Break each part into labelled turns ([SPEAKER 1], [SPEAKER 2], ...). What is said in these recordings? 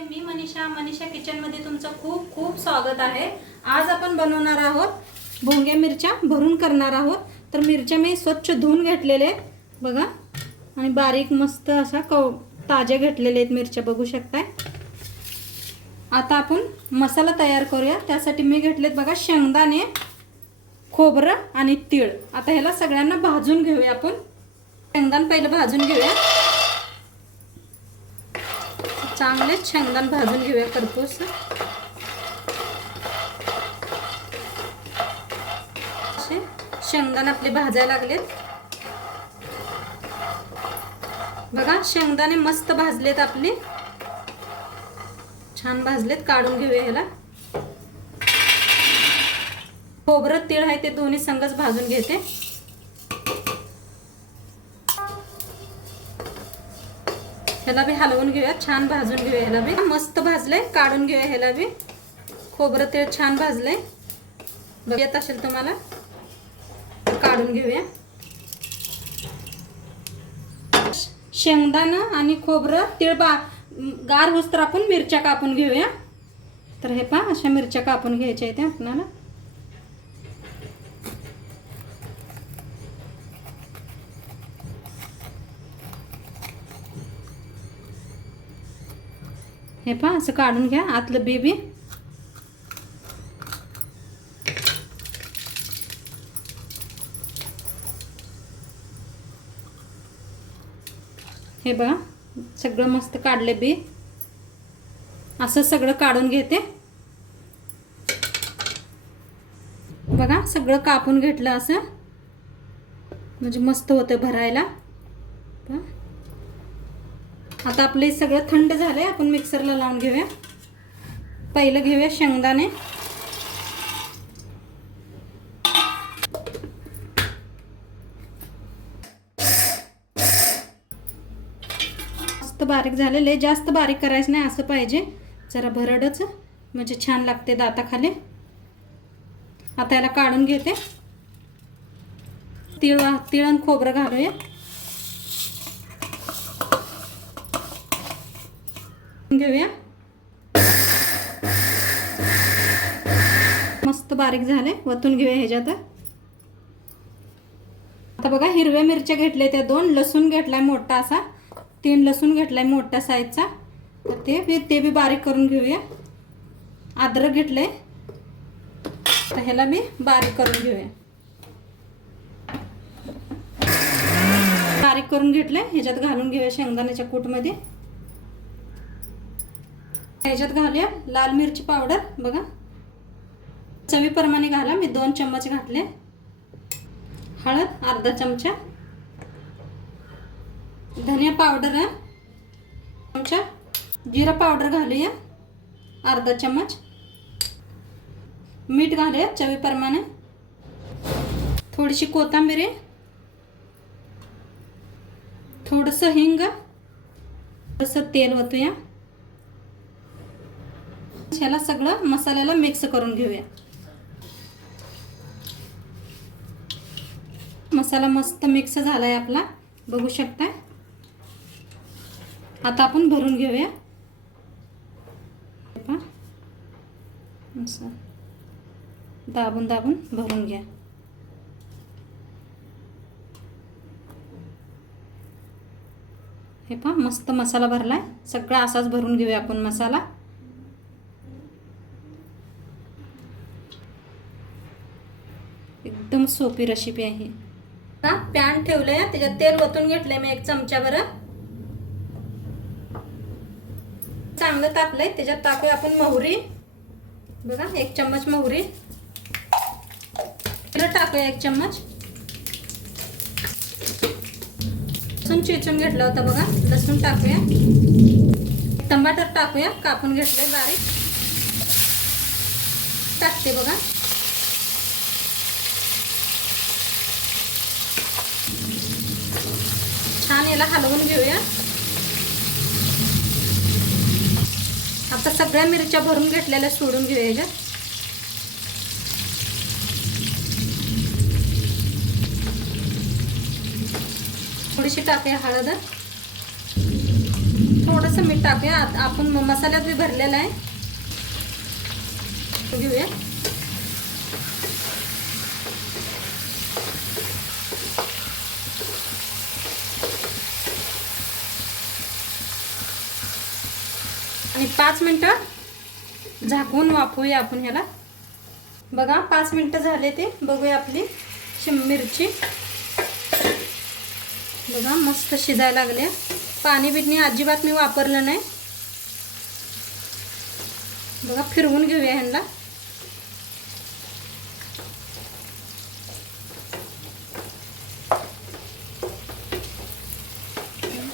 [SPEAKER 1] मी मनीषा मनीषा किचनमध्ये तुमचं खूप खूप स्वागत आहे. आज आपण बनवणार आहोत भोंग्या मिरच्या भरून करणार आहोत. तर मिरच्या मी स्वच्छ धुवून घेतलेले आहेत. बघा. आणि बारीक मस्त असा कव ताज्या घेतलेले आहेत मिरच्या बघू शकताय. आता आपण मसाला तयार करूया. त्यासाठी मी घेतलेत बघा शेंगदाणे खोबरं आणि तीळ. आता ह्याला सगळ्यांना भाजून घेऊया आपण. शेंगदाण पहिलं भाजून घेऊया. चांगले शेंगदाण भाजून घेऊया करपूस असे शेंगदाण आपले भाजायला लागलेत. बघा शेंगदाणे मस्त भाजलेत आपले. छान भाजलेत काढून घेऊया ह्याला. खोबरं तीळ आहे ते दोन्ही संगच भाजून घेते. ह्याला बी हलवून घेऊया छान भाजून घेऊया ह्याला बी. मस्त भाजलंय काढून घेऊया ह्याला बी. खोबरं तेल छान भाजलंय. बघ येत असेल तुम्हाला? काढून घेऊया. शेंगदाणं आणि खोबरं तीळ बा गार होस तर आपण मिरच्या कापून घेऊया. तर हे पहा अशा मिरच्या कापून घ्यायच्या आहेत आपणाला. हे पहा असं काढून घ्या आतलं बेबी. हे बघा सगळं मस्त काढले बी. असं सगळं काढून घेते. बघा सगळं कापून घेतलं असं. म्हणजे मस्त होतं भरायला. आता आपलं हे सगळं थंड झालंय आपण मिक्सरला लावून घेऊया. पहिलं घेऊया शेंगदाणे. मस्त बारीक झालेले जास्त बारीक करायचं नाही असं पाहिजे. जरा भरडच म्हणजे छान लागते दाताखाली. आता याला काढून घेते. तिळ तिळ आणि खोबरं घालूया. घेऊया. मस्त बारीक झाले. वतून घेऊया ह्याच्यात. आता बघा हिरव्या मिरच्या घेतल्या त्या दोन लसूण घेतलाय मोठा असा. तीन लसूण घेतलाय मोठ्या साईजचा तर ते बी ते बी बारीक करून घेऊया. अद्रक घेतलंय. तर ह्याला मी बारीक करून घेऊया. बारीक करून घेतलंय. ह्याच्यात घालून घेऊया शेंगदाण्याच्या कूटमध्ये. ह्याच्यात घालूया. लाल मिरची पावडर बघा. चवीप्रमाणे घाला. मी दोन चम्मच घातले. हळद अर्धा चमचा. धनिया पावडर आहे. चमचा. जिरा पावडर घालूया. अर्धा चम्मच. मीठ घालूया चवीप्रमाणे. थोडीशी कोथिंबीर थोडंसं हिंग. थोडंसं तेल ओतूया. ह्याला सगळं मसाल्याला मिक्स करून घेऊया. मसाला मस्त मिक्स झालाय आपला. बघू शकताय? आता आपण भरून घेऊया. असं. दाबून दाबून भरून घ्या. हे पहा मस्त मसाला भरलाय. सगळा असाच भरून घेऊया आपण मसाला. एकदम सोपी रेसिपी आहे. आता पॅन ठेवलंय त्याच्यात तेल ओतून घेतलंय मी एक चमचा बरं. चांगलं तापलंय. त्याच्यात टाकूया आपण मोहरी. बघा एक चम्मच मोहरी. जिरं टाकूया एक चम्मच. लसूण चिचून घेतलं होतं बघा. लसूण टाकूया. टमाटर टाकूया. कापून घेतलंय बारीक. टाकते बघा. याला हलवून घेऊया. आता सगळ्या मिरच्या भरून घेतलेल्या सोडून घेऊया याच्यात थोडीशी टाकूया हळद. थोडस थोडंसं मीठ टाकूया. आपण मसाल्यात बी भरलेला आहे. घेऊया. आणि पाच मिनटं झाकून वाफवूया आपण ह्याला. बघा पाच मिनटं झाले ते. बघूया आपली शिम मिरची. बघा मस्त शिजायला लागल्या. पाणी बिटणी अजिबात मी वापरलं नाही. बघा फिरवून घेऊया ह्यांना.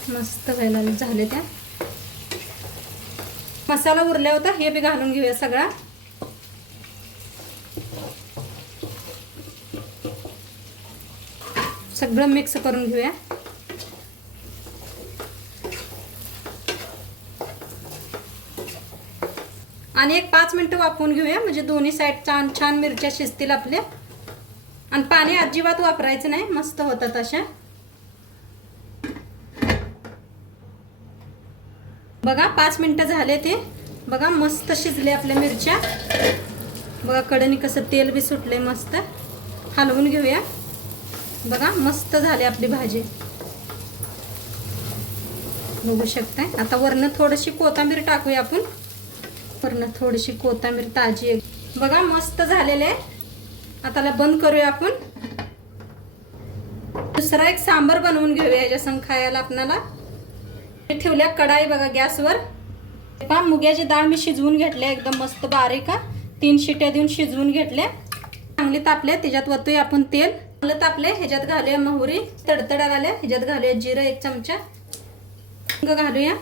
[SPEAKER 1] मस्त व्हायला झाले त्या. मसाला उरला होता हे बी घालून घेऊया सगळा. सगळं मिक्स करून घेऊया. आणि एक पाच मिनटं वापरून घेऊया म्हणजे दोन्ही साईड छान छान मिरच्या शिजतील आपल्या. आणि पाणी अजिबात वापरायचं नाही मस्त होतात अशा. बघा पाच मिनटं झाले ते. बघा मस्त शिजले आपल्या मिरच्या. बघा कडेने कसं तेल बी सुटले मस्त. हलवून घेऊया. बघा मस्त झाली आपली भाजी. बघू शकताय. आता वरनं थोडीशी कोथिंबीर टाकूया आपण. वरनं थोडीशी कोथिंबीर ताजी आहे बघा मस्त झालेले. आहे आता त्याला बंद करूया आपण. दुसरा एक सांबर बनवून घेऊया याच्यासंग खायला आपणाला. मी ठेवल्या कढाई बघा गॅसवर. पहा मुग्याची डाळ मी शिजवून घेतल्या एकदम मस्त बारीक तीन शिट्या देऊन शिजवून घेतल्या. चांगली तापल्या त्याच्यात वतोय आपण तेल. चांगलं तापले ह्याच्यात घालूया मोहरी. तडतडा घालूया ह्याच्यात घालूया जिरं एक चमचा. हिंग घालूया.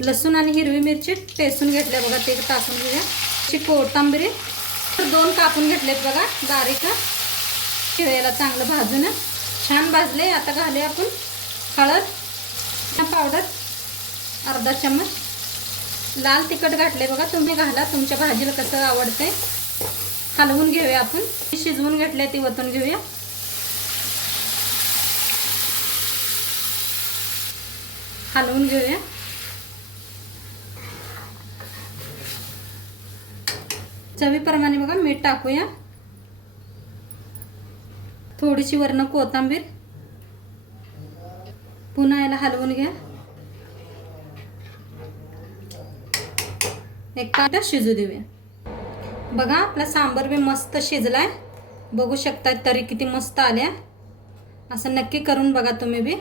[SPEAKER 1] लसूण आणि हिरवी मिरची टेसून घेतल्या बघा ते टाकून घेऊया. अशी तर दोन कापून घेतलेत बघा बारीक. शिळ्याला चांगलं भाजून. छान भाजले आता घालूया आपण. हळद पावडर अर्धा चम्मच. लाल तिखट घातले बघा तुम्ही घाला तुमच्या भाजीला कसं आवडते हलवून घेऊया आपण. शिजवून घेतले ती वतून घेऊया. हलवून घेऊया. चवीप्रमाणे बघा मीठ टाकूया. थोडीशी वरण कोथिंबीर. पुन्हा याला हलवून घ्या. एक कांदा शिजू देऊया. बघा आपला सांबर बी मस्त शिजलाय. बघू शकता तरी किती मस्त आल्या. असं नक्की करून बघा तुम्ही बी.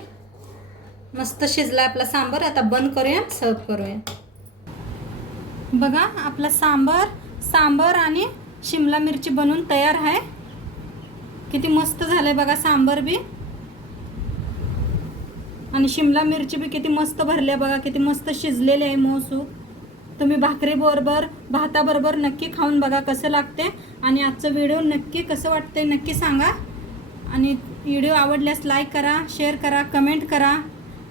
[SPEAKER 1] मस्त शिजला आपला सांबर. आता बंद करूया सर्व करूया. बघा आपला सांबर सांबर आणि शिमला मिरची बनवून तयार आहे. किती मस्त झालं आहे बघा सांबर बी. आणि शिमला मिरची बी किती मस्त भरल्या बघा किती मस्त शिजलेले आहे मोसू तुम्ही भाकरी बरोबर भाताबरोबर नक्की खाऊन बघा कसं लागते. आणि आजचं व्हिडिओ नक्की कसं वाटते नक्की सांगा. आणि व्हिडिओ आवडल्यास लाईक करा शेअर करा कमेंट करा.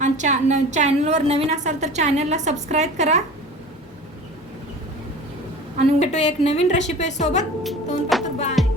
[SPEAKER 1] आणि चा न चॅनलवर नवीन असाल तर चॅनलला सबस्क्राईब करा. आणि भेटू एक नवीन रेसिपीसोबत दोन पात्र बाय